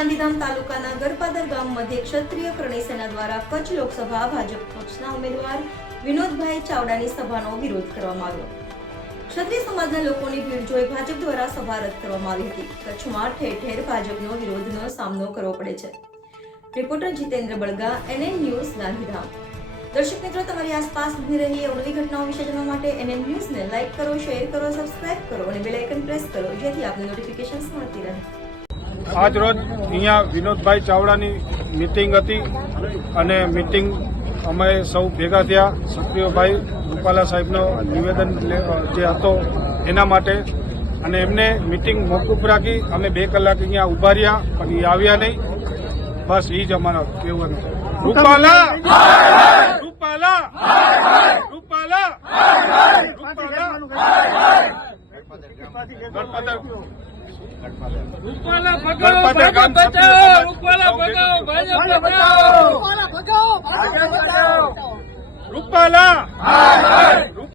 ગાંધીધામ તાલુકાના ગરપાદર ગામ મધ્યે ક્ષત્રિય કરણી સેના દ્વારા કચ્છ લોકસભા ભાજપ પક્ષના ઉમેદવાર વિનોદભાઈ ચાવડાની સભાનો વિરોધ કરવામાં આવ્યો। ક્ષત્રિય સમાજના લોકોની ભીડ જોઈ ભાજપ દ્વારા સભા રદ કરવામાં આવી હતી। કચ્છમાં ઠેર ઠેર ભાજપનો વિરોધનો સામનો કરવો પડે છે। Reporter Jitendra Balga, NN news, Gandhidham. દર્શક મિત્રો, તમારી આસપાસ બની રહી અવનવી ઘટનાઓ વિશે જાણવા માટે NN ન્યૂઝને લાઈક કરો, શેર કરો, સબસ્ક્રાઇબ કરો અને બેલ આઇકન પ્રેસ કરો, જેથી આપને નોટિફિકેશન્સ મળતી રહે। આજ રોજ અહીંયા વિનોદભાઈ ચાવડાની મીટિંગ હતી અને મીટિંગ અમે સૌ ભેગા થયા સક્રિયભાઈ રૂપાલા સાહેબનો નિવેદન જે હતો એના માટે, અને એમને મીટિંગ મોકૂફ રાખી। અમે 2 કલાક અહીંયા ઉભા રહ્યા પણ એ આવ્યા નહીં। બસ એ જ અમારા કહેવાનું છે। રૂપાલા રૂપાલા રૂપાલા રૂપાલા ભગાવો, ભાજપ બચાવો! રૂપાલા ભગાવો, ભાજપ બચાવો! રૂપાલા